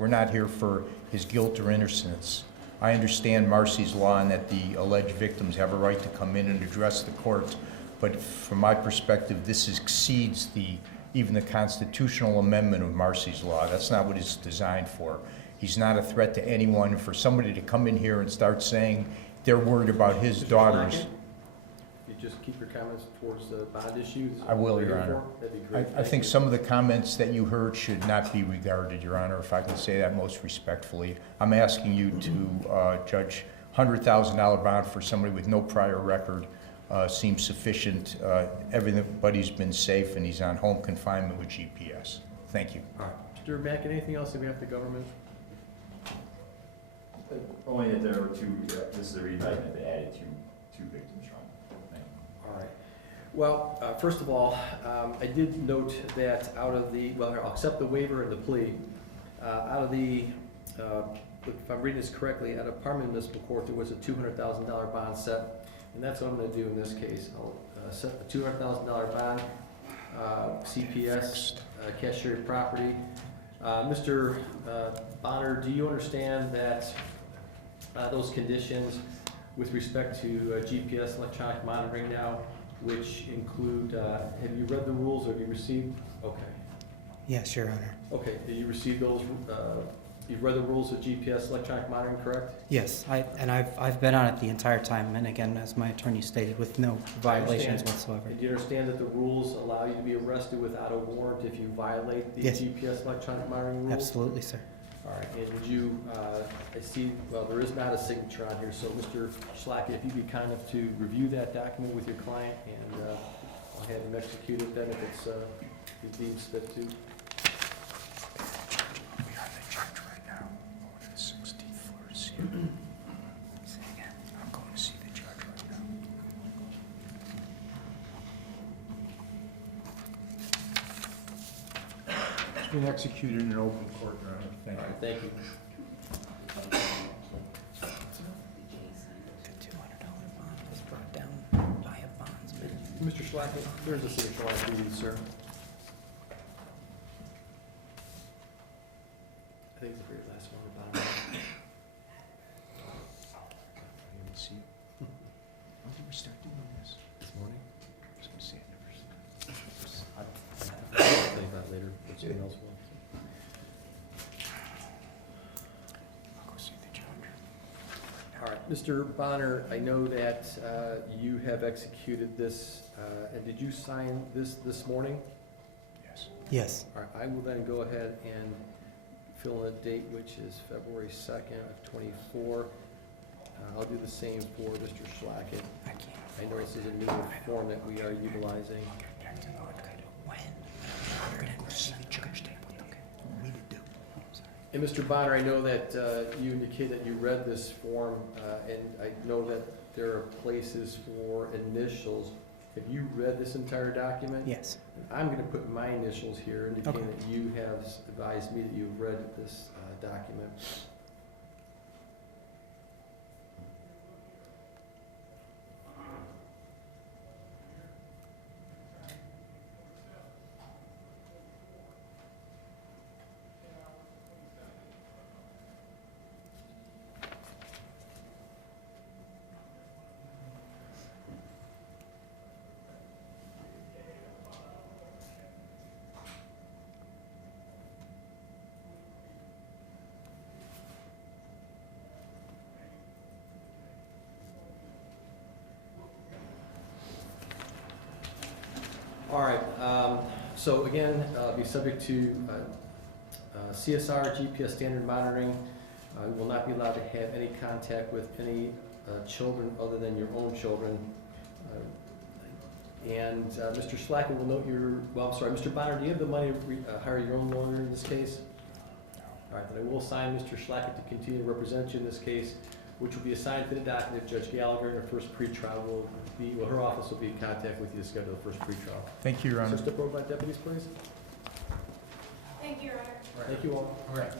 We're not here for his guilt or innocence. I understand Marcy's law and that the alleged victims have a right to come in and address the court, but from my perspective, this exceeds even the constitutional amendment of Marcy's law. That's not what it's designed for. He's not a threat to anyone. For somebody to come in here and start saying they're worried about his daughters. Schlachet, you just keep your comments towards the bond issues. I will, Your Honor. That'd be great. I think some of the comments that you heard should not be regarded, Your Honor, if I can say that most respectfully. I'm asking you to judge $100,000 bond for somebody with no prior record seems sufficient. Everybody's been safe and he's on home confinement with GPS. Thank you. All right. Mr. Mack, anything else on behalf of the government? Only that there were two, this is a reindictment that added two victims, Your Honor. All right. Well, first of all, I did note that out of the, well, I'll accept the waiver and the plea. Out of the, if I'm reading this correctly, out of Parma Municipal Court, there was a $200,000 bond set, and that's what I'm going to do in this case. I'll set a $200,000 bond, CPS, cashier property. Mr. Bahner, do you understand that those conditions with respect to GPS electronic monitoring now, which include, have you read the rules, or have you received? Okay. Yes, Your Honor. Okay, did you receive those, you've read the rules of GPS electronic monitoring, correct? Yes, I've been on it the entire time, and again, as my attorney stated, with no violations whatsoever. Do you understand that the rules allow you to be arrested without a warrant if you violate the Yes. GPS electronic monitoring rules? Absolutely, sir. All right, and would you, I see, well, there is not a signature on here, so Mr. Schlachet, if you'd be kind enough to review that document with your client, and I'll have him execute it then if it's, if he deems fit to. We are the judge right now, going to the 16th floor to see him. Say again. I'm going to see the judge right now. It's been executed in an open court, Your Honor. Thank All you. right, thank you. The $200 bond was brought down by a bondsman. Mr. Schlachet, there's a signature line for you, sir. I think it's for your last one, the bottom. I didn't see it. When did we start doing this? This morning. I was going to say I never seen it. I'll tell you about it later, if someone else will. I'll go see the judge. All right, Mr. Bahner, I know that you have executed this, and did you sign this morning? Yes. Yes. All right, I will then go ahead and fill in a date, which is February 2nd of '24. I'll do the same for Mr. Schlachet. I can't. I know this is a new form that we are utilizing. When? We're going to see the judge. Okay. We need to do. Sorry. And Mr. Bahner, I know that you indicated that you read this form, and I know that there are places for initials. Have you read this entire document? Yes. I'm going to put my initials here, indicating Okay. that you have advised me that you've read this document. All right, so again, be subject to CSR, GPS standard monitoring. You will not be allowed to have any contact with any children other than your own children. And Mr. Schlachet will note your, well, I'm sorry, Mr. Bahner, do you have the money to hire your own lawyer in this case? All right, then I will assign Mr. Schlachet to continue to represent you in this case, which will be assigned to the document. Judge Gallagher in her first pretrial will be, well, her office will be in contact with you to schedule the first pretrial. Thank you, Your Honor. So step over by deputies, please. Thank you, Your Honor. Thank you all. All right.